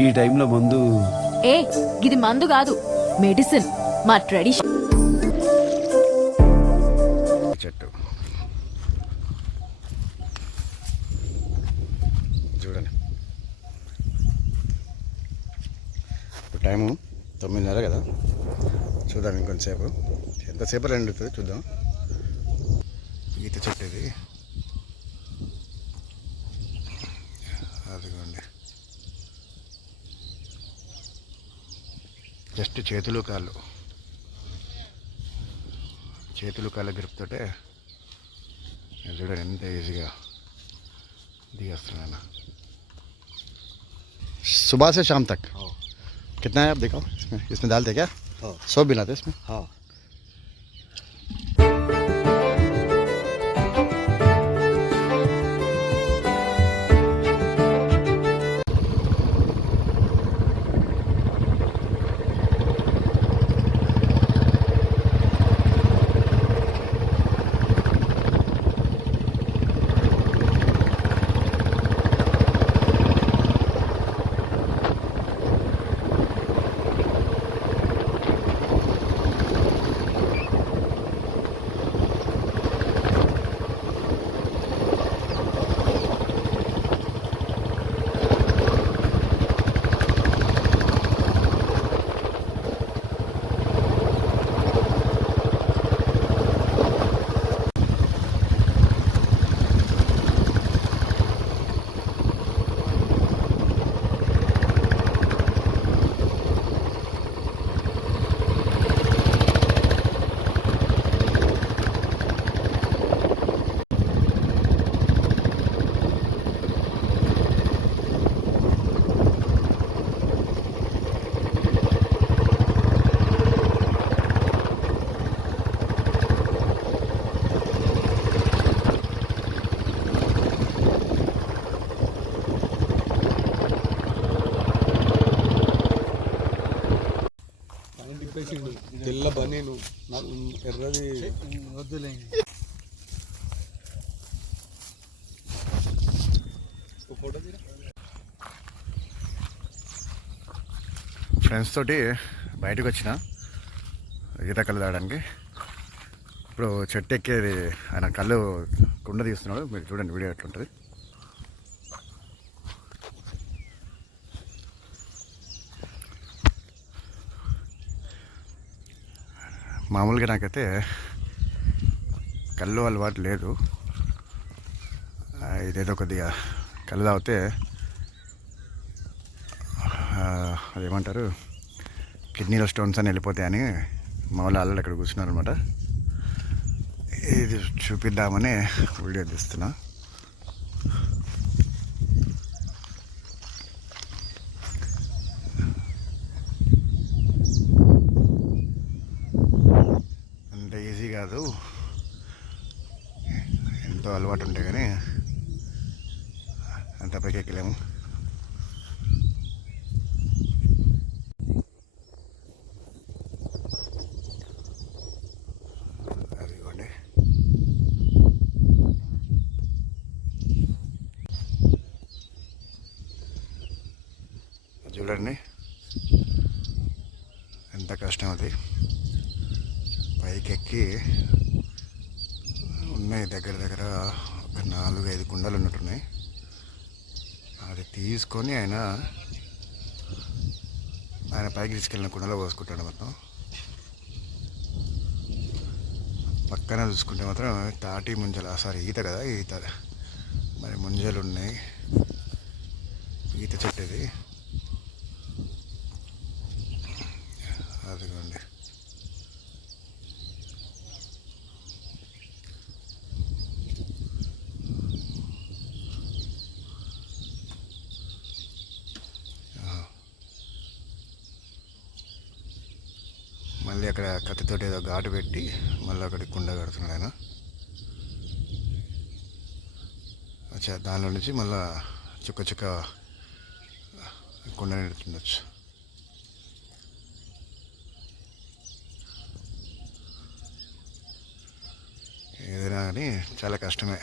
ఈ టైంలో మందు ఏ ఇది మందు కాదు. మెడిసిన్. మా ట్రెడిషన్. చెట్టు. చూడండి. ఇప్పుడు టైము తొమ్మిదిన్నర కదా. చూద్దాం ఇంకొంచెంసేపు. ఎంతసేపు ఎండుతుంది చూద్దాం. ఈత చెట్టు ఇది. జస్ట్ చేతులు కాళ్ళు చేతులు కాళ్ళ గ్రిప్తోటే నేను చూడండి ఎంత ఈజీగా దిగేస్తున్నాను सुबह से शाम तक कितना है आप देखो इसमें इसमें डालते क्या हाँ। सौ बिलाते इसमें हाँ ఎర్రది. వద్దులే ఫోటో తీరా? ఫ్రెండ్స్ తోటి బయటకు వచ్చిన ఈత కళ్ళు తాగడానికి. ఇప్పుడు చెట్టు ఎక్కేది ఆయన కళ్ళు కుండ తీస్తున్నాడు. మీరు చూడండి వీడియో ఎట్లుంటుంది. మామూలుగా నాకైతే కళ్ళు అలవాటు లేదు. ఇదేదో కొద్దిగా కళ్ళు తాగితే అదేమంటారు? కిడ్నీలో స్టోన్స్ అని వెళ్ళిపోతాయని మామూలు వాళ్ళు ఆల్రెడీ అక్కడ కూర్చున్నారు అనమాట ఇది చూపిద్దామని వీడియో తీస్తున్నా అంత ఈజీ కాదు ఎంతో అలవాటు ఉంటే కానీ అంత పైకి ఎక్కలేము. అదిగోండి. చూడండి. ఎంత కష్టం అది. పైకెక్కి ఉన్నాయి. దగ్గర దగ్గర ఒక నాలుగు ఐదు కుండలు ఉన్నట్టున్నాయి. అది తీసుకొని ఆయన ఆయన పైకి తీసుకెళ్ళిన కుండలో పోసుకుంటాడు మొత్తం. పక్కన చూసుకుంటే మాత్రం తాటి ముంజలు సారీ ఈత కదా ఈత. మరి ముంజలు ఉన్నాయి. ఈత చెట్టు అదిగోండి. మళ్ళీ అక్కడ కత్తితోటి ఏదో ఘాటు పెట్టి మళ్ళీ అక్కడ కుండ కడుతున్నాడు ఆయన. అచ్చా దానిలో నుంచి మళ్ళా చుక్క చుక్క కుండ నెడుతుండొచ్చు. ఏదైనా కానీ చాలా కష్టమే.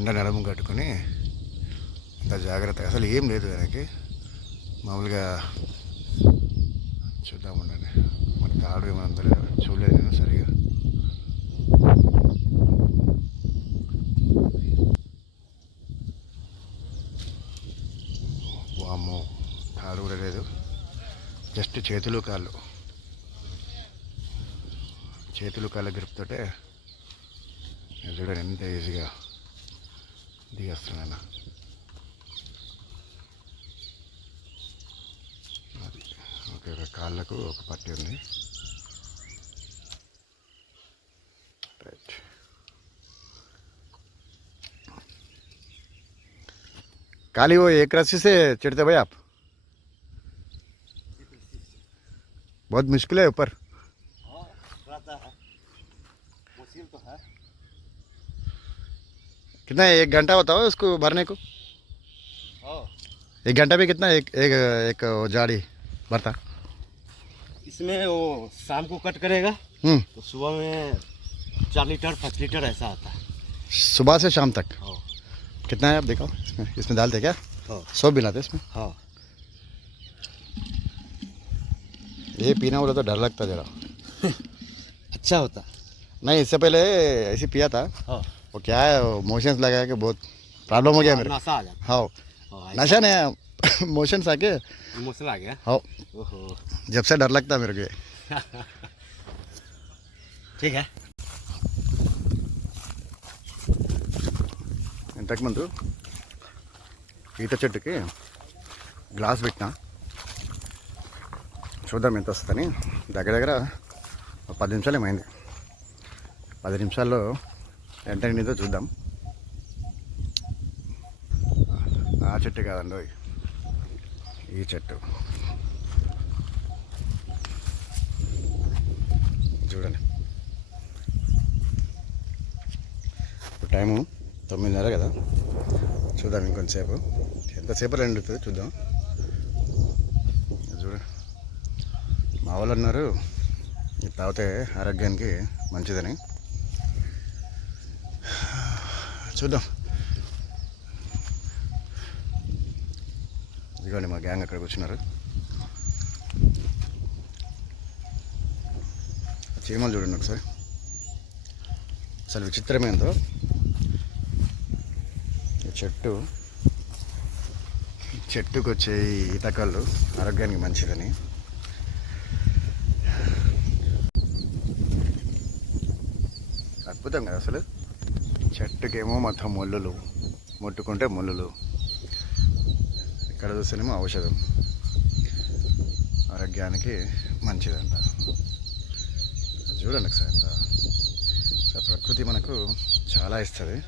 కుండ నడుము కట్టుకొని ఇంత జాగ్రత్తగా అసలు ఏం లేదు వెనక్కి. మామూలుగా చూద్దాం ఉండండి. మరి తాడు ఏమంతా చూడలేదు నేను సరిగా. వామ్మో తాడు కూడా లేదు. జస్ట్ చేతులు కాళ్ళు. చేతులు కాళ్ళ గ్రిప్తోటే ఇది చూడండి ఎంత ఈజీగా. దిగేస్తున్నాను అది ఓకే ఒక కాళ్ళకు ఒక పట్టి ఉంది రైట్ काली वो एक रस्सी से चढ़ते भाई आप बहुत मुश्किल है ऊपर कितना एक घंटा होता है उसको भरने को। हाँ। एक घंटा में कितना एक एक एक जाड़ी भरता। इसमें वो शाम को कट करेगा। हम्म। तो सुबह में चार लीटर पाँच लीटर ऐसा आता है। सुबह से शाम तक? हाँ। कितना है आप देखो? इसमें इसमें डालते क्या? हाँ। सौ थे इसमें। हाँ। ये पीना बोला तो डर लगता जरा। अच्छा होता। नहीं इससे पहले ऐसे पिया था। हाँ। वो क्या है मोशंस लगा के बहुत प्रॉब्लम हो गया मेरे को नशा आ जाता हाँ हाँ नशा नहीं मोशंस आके इमोशनल आ गया हाँ ओहो जब से डर लगता है मेरे को ये। ठीक है ఇంతకుముందు ఈత చెట్టుకి గ్లాస్ పెట్టిన చూద్దాం ఎంత వస్తుందని దగ్గర దగ్గర ఒక పది నిమిషాలు ఏమైంది పది నిమిషాల్లో ఎంత నిండిందో చూద్దాం. ఆ చెట్టు కాదండి ఈ చెట్టు. చూడండి. ఇప్పుడు టైము తొమ్మిదిన్నర కదా. చూద్దాం ఇంకొంతసేపు ఎంతసేపు ఎండుతుంది చూద్దాం. చూడండి మా వాళ్ళు అన్నారు తాగితే ఆరోగ్యానికి మంచిదని. చూద్దాం. ఇదిగోండి మా గ్యాంగ్ అక్కడికి వచ్చినారు. చీమలు చూడండి ఒకసారి. అసలు విచిత్రమేందో ఈ చెట్టు చెట్టుకు వచ్చే ఈ ఈతకళ్ళు ఆరోగ్యానికి మంచిదని. అద్భుతం కదా అసలు. చెట్టుకేమో మొత్తం ముళ్ళులు. ముట్టుకుంటే ముళ్ళులు. ఇక్కడ చూస్తేనేమో ఔషధం. ఆరోగ్యానికి మంచిదంట. చూడండి ఒకసారి ఎంత. సో ప్రకృతి మనకు చాలా ఇస్తుంది.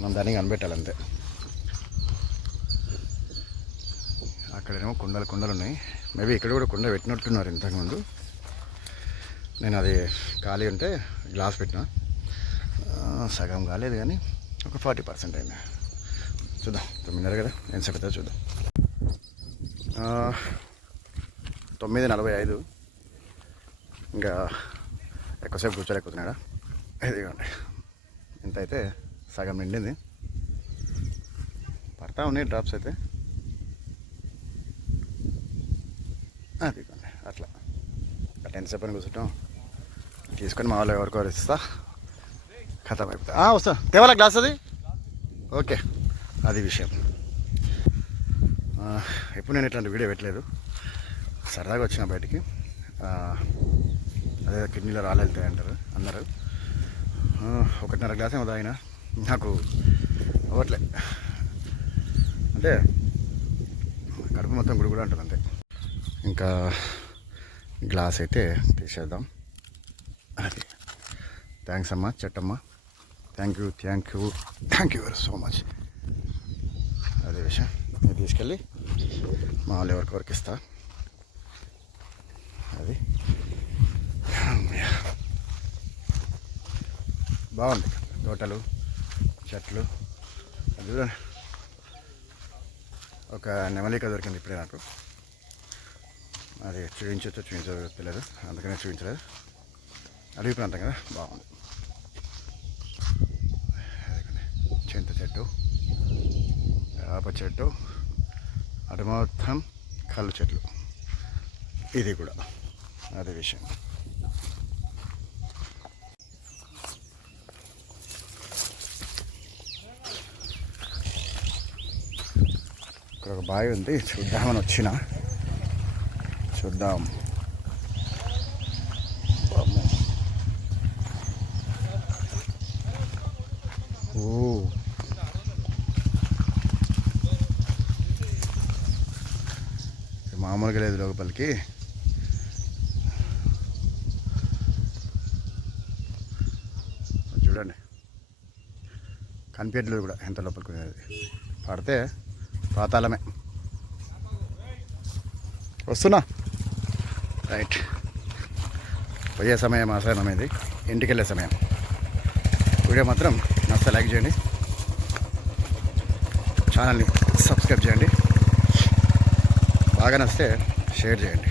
మనం దాన్ని కనిపెట్టాలంతే. అక్కడేమో కుండలు కుండలు ఉన్నాయి. మేబీ ఇక్కడ కూడా కుండ పెట్టినట్టున్నారు ఇంతకుముందు. నేను అది ఖాళీ ఉంటే గ్లాస్ పెట్టిన. సగం కాలేదు కానీ ఒక ఫార్టీ పర్సెంట్ అయింది. చూద్దాం తొమ్మిదిన్నర కదా? నేను చెప్తా చూద్దాం. తొమ్మిది నలభై ఐదు. ఇంకా ఎక్కువసేపు కూర్చోలేకపోతున్నాడా? ఇదిగోండి. ఇంత అయితే సగం నిండింది. పడతా ఉన్నాయి డ్రాప్స్ అయితే. అదిగోండి అట్లా. టెన్ అని కూర్చుంటాం. తీసుకొని మా వాళ్ళు ఎవరికో ఇస్తా. ఖతం అయిపోతుంది వస్తా. తేవాలా గ్లాస్ అది? ఓకే. అది విషయం. ఎప్పుడు నేను ఇట్లాంటి వీడియో పెట్టలేదు. సరదాగా వచ్చిన బయటికి. అదే కిడ్నీలో రాళ్ళు వెళ్తాయి అంటారు అన్నారు ఒకటిన్నర గ్లాస్ ఏమో ఆయన నాకు అవ్వట్లే. అంటే కడుపు మొత్తం గుడి కూడా ఉంటుంది అంతే. ఇంకా గ్లాస్ అయితే తీసేద్దాం. అది. థ్యాంక్స్ అమ్మా చెట్టమ్మ. Thank you thank you thank you very so much అదే విషయం. నేను తీసుకెళ్ళి మా వాళ్ళు ఎవరికి వరకు ఇస్తా అది. బాగుంది. తోటలు చెట్లు. అది చూడండి ఒక నెమలిక దొరికింది ఇప్పుడే నాకు. అది చూపించొచ్చో చూపించదో తెలియదు. అందుకనే చూపించలేదు. అడవి ప్రాంతం కదా? బాగుంది అదిగోండి. వేప చెట్టు అటు మొత్తం కళ్ళు చెట్లు. ఇది కూడా అదే విషయం. ఇక్కడ ఒక బావి ఉంది చూద్దామని వచ్చిన. చూద్దాం. మామూలుగా లేదు లోపలికి. చూడండి. కనిపించలేదు కూడా ఎంత లోపలికి పడితే పాతాళమే. వస్తున్నా? రైట్. పోయే సమయం ఆసనం ఇది. ఇంటికి వెళ్ళే సమయం. వీడియో మాత్రం నచ్చ లైక్ చేయండి. ఛానల్ని సబ్స్క్రైబ్ చేయండి. బాగా నచ్చితే షేర్ చేయండి.